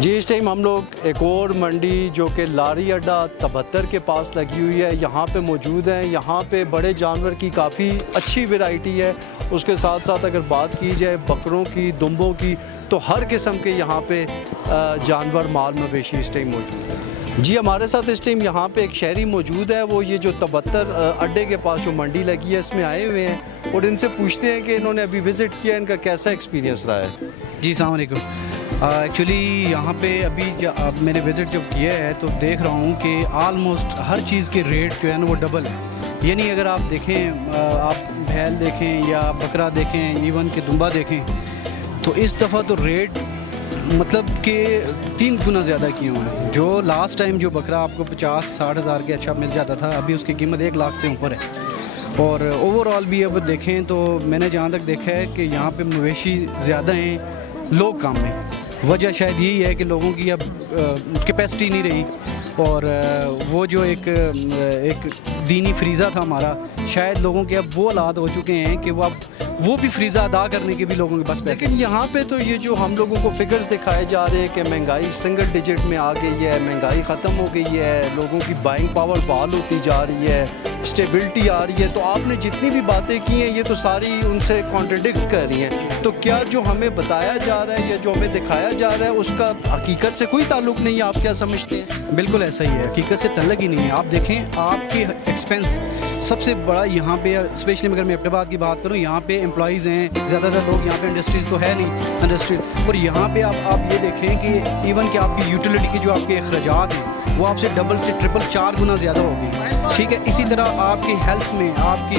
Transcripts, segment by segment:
जी इस टाइम हम लोग एक और मंडी जो कि लारी अड्डा 73 के पास लगी हुई है यहाँ पे मौजूद हैं। यहाँ पे बड़े जानवर की काफ़ी अच्छी वैरायटी है। उसके साथ साथ अगर बात की जाए बकरों की, दुम्बों की, तो हर किस्म के यहाँ पे जानवर, माल मवेशी इस टाइम मौजूद है। जी हमारे साथ इस टाइम यहाँ पे एक शहरी मौजूद है। वो ये जो 73 अड्डे के पास जो मंडी लगी है इसमें आए हुए हैं और इनसे पूछते हैं कि इन्होंने अभी विज़िट किया, इनका कैसा एक्सपीरियंस रहा है। जी अस्सलाम वालेकुम। एक्चुअली यहाँ पे अभी मैंने विज़िट जब किया है तो देख रहा हूँ कि आलमोस्ट हर चीज़ के रेट जो है ना वो डबल है। यानी अगर आप देखें, आप भैल देखें या बकरा देखें, इवन कि दुम्बा देखें, तो इस दफ़ा तो रेट मतलब कि 3 गुना ज़्यादा किए हुए हैं। जो लास्ट टाइम जो बकरा आपको 50-60 हज़ार के अच्छा मिल जाता था, अभी उसकी कीमत 1 लाख से ऊपर है। और ओवरऑल भी अब देखें तो मैंने जहाँ तक देखा है कि यहाँ पे मवेशी ज़्यादा हैं, लोग कम हैं। वजह शायद यही है कि लोगों की अब कैपेसिटी नहीं रही और वो जो एक दीनी फ्रीज़ा था हमारा, शायद लोगों के अब वो हालात हो चुके हैं कि वो भी फ्रीज़ा अदा करने के भी लोगों के पास। लेकिन यहाँ पे तो ये जो हम लोगों को फिगर्स दिखाए जा रहे हैं कि महंगाई सिंगल डिजिट में आ गई है, महंगाई ख़त्म हो गई है, लोगों की बाइंग पावर बहाल होती जा रही है, स्टेबिलिटी आ रही है, तो आपने जितनी भी बातें की हैं ये तो सारी उनसे कॉन्ट्रडिक्ट कर रही हैं। तो क्या जो हमें बताया जा रहा है या जो हमें दिखाया जा रहा है उसका हकीकत से कोई ताल्लुक़ नहीं है? आप क्या समझते हैं? बिल्कुल ऐसा ही है, हकीकत से तल्लक ही नहीं है। आप देखें आपके एक्सपेंस सबसे बड़ा यहाँ पे, स्पेशली अगर मैं अपने बात की बात करूँ, यहाँ पे एम्प्लॉइज़ हैं, ज़्यादातर लोग यहाँ पे इंडस्ट्रीज़ तो है नहीं इंडस्ट्री। और यहाँ पे आप ये देखें कि इवन कि आपकी यूटिलिटी के जो आपके अखराजात हैं वो आपसे डबल से ट्रिपल 4 गुना ज़्यादा हो गई। ठीक है, इसी तरह आपकी हेल्थ में आपकी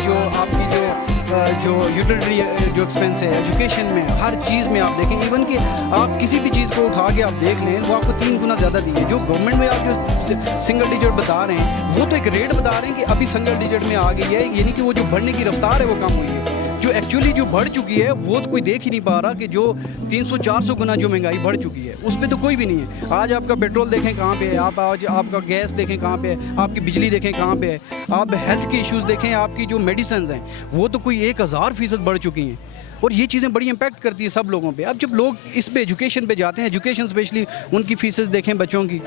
जो यूटिलिटी जो एक्सपेंस है, एजुकेशन में, हर चीज़ में आप देखें, इवन कि आप किसी भी चीज़ को उठा के आप देख लें वो आपको 3 गुना ज़्यादा दी है। जो गवर्नमेंट में आप जो सिंगल डिजिट बता रहे हैं वो तो एक रेट बता रहे हैं कि अभी सिंगल डिजिट में आ गई है, यानी कि वो जो बढ़ने की रफ्तार है वो कम हुई है। जो एक्चुअली जो बढ़ चुकी है वो तो कोई देख ही नहीं पा रहा कि जो 300-400 गुना जो महंगाई बढ़ चुकी है उस पर तो कोई भी नहीं है। आज आपका पेट्रोल देखें कहाँ पे है, आप आज आपका गैस देखें कहाँ पे है, आपकी बिजली देखें कहाँ पे है, आप हेल्थ के इश्यूज़ देखें, आपकी जो मेडिसिन हैं वो तो कोई 1000% बढ़ चुकी हैं। और ये चीज़ें बड़ी इम्पैक्ट करती है सब लोगों पे। अब जब लोग इस पे एजुकेशन पे जाते हैं, एजुकेशन स्पेशली उनकी फीसेस देखें बच्चों की,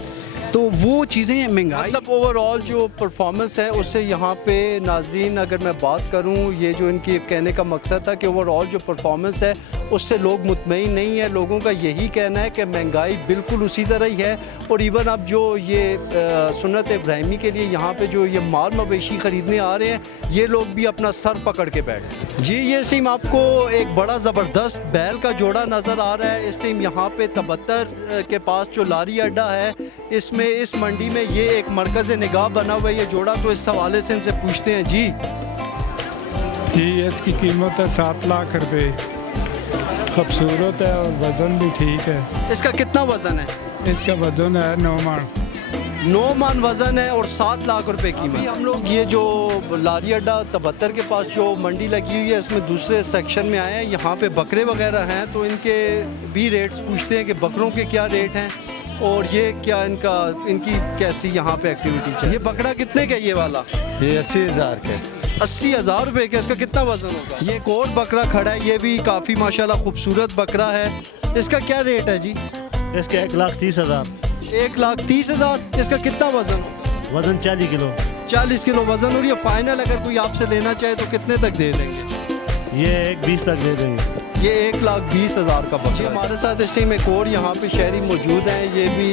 तो वो चीज़ें महंगाई, मतलब ओवरऑल जो परफॉर्मेंस है उससे यहाँ पे नाज़रीन अगर मैं बात करूँ, ये जो इनकी कहने का मकसद था कि ओवरऑल जो परफॉर्मेंस है उससे लोग मुतमईन नहीं है। लोगों का यही कहना है कि महंगाई बिल्कुल उसी तरह ही है। और इवन अब जो ये सुन्नत इब्राहिमी के लिए यहाँ पे जो ये माल मवेशी ख़रीदने आ रहे हैं, ये लोग भी अपना सर पकड़ के बैठे। जी ये सीम आपको एक बड़ा ज़बरदस्त बैल का जोड़ा नज़र आ रहा है इस टाइम यहाँ पे 73 के पास जो लारी अड्डा है, इसमें इस मंडी में ये एक मरकज़ निगाह बना हुआ है ये जोड़ा। तो इस हवाले से इनसे पूछते हैं। जी इसकी कीमत है 7 लाख रुपए, खूबसूरत है और वज़न भी ठीक है। इसका कितना वज़न है? इसका वज़न है 9 मन। 9 मन वज़न है और 7 लाख रुपए कीमत। हम लोग ये जो लारी अड्डा 73 के पास जो मंडी लगी हुई है इसमें दूसरे सेक्शन में आए हैं। यहाँ पे बकरे वगैरह हैं तो इनके भी रेट्स पूछते हैं कि बकरों के क्या रेट हैं और ये क्या इनकी कैसी यहाँ पे एक्टिविटी चाहिए। ये बकरा कितने का ये वाला? ये 80,000 के। 80,000 रुपये का। इसका कितना वज़न होगा? ये एक और बकरा खड़ा है, ये भी काफ़ी माशाल्लाह खूबसूरत बकरा है। इसका क्या रेट है जी? इसके 1,30,000। 1,30,000। इसका कितना वज़न होगा? वज़न 40 किलो। 40 किलो वज़न। और ये फाइनल अगर कोई आपसे लेना चाहे तो कितने तक दे देंगे? ये 1,20 तक दे देंगे। ये 1,20,000 का बकरा। हमारे साथ इस टाइम एक और यहाँ पे शहरी मौजूद हैं, ये भी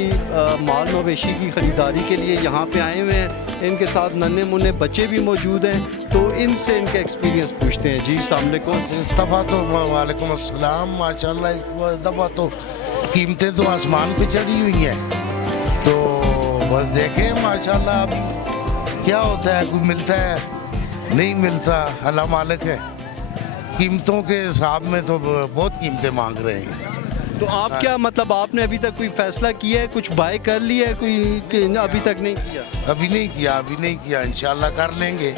माल मवेशी की ख़रीदारी के लिए यहाँ पे आए हुए हैं। इनके साथ नन्हे मुन्ने बच्चे भी मौजूद हैं, तो इनसे इनके एक्सपीरियंस पूछते हैं। जी अस्सलाम वालेकुम। इस दफ़ा तो वालेकुम अस्सलाम, माशाल्लाह इस दफ़ा तो कीमतें तो आसमान पे चढ़ी हुई हैं। तो बस देखें माशाल्लाह अब क्या होता है, कोई मिलता है नहीं मिलता, अल्लाह मालिक है। कीमतों के हिसाब में तो बहुत कीमतें मांग रहे हैं। तो आप क्या मतलब आपने अभी तक कोई फैसला किया है, कुछ बाय कर लिया है कोई? अभी तक नहीं किया। अभी नहीं किया, इंशाल्लाह कर लेंगे।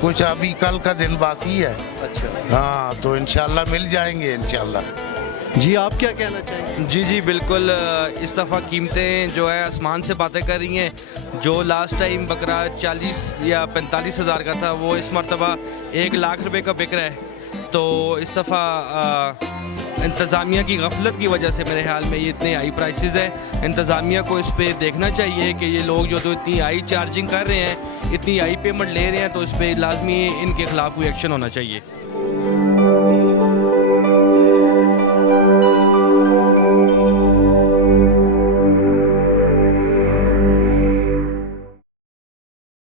कुछ अभी कल का दिन बाकी है। अच्छा। हाँ तो इंशाल्लाह मिल जाएंगे इंशाल्लाह। जी आप क्या कहना चाहेंगे? जी बिल्कुल, इस दफ़ा कीमतें जो है आसमान से बातें कर रही हैं। जो लास्ट टाइम बकरा 40 या 45 हज़ार का था वो इस मरतबा 1 लाख रुपए का बिक रहा है। तो इस दफ़ा इंतज़ामिया की गफलत की वजह से मेरे ख्याल में ये इतने हाई प्राइसेस है। इंतज़ामिया को इस पर देखना चाहिए कि ये लोग जो तो इतनी हाई चार्जिंग कर रहे हैं, इतनी हाई पेमेंट ले रहे हैं, तो इस पर लाजमी इनके ख़िलाफ़ कोई एक्शन होना चाहिए।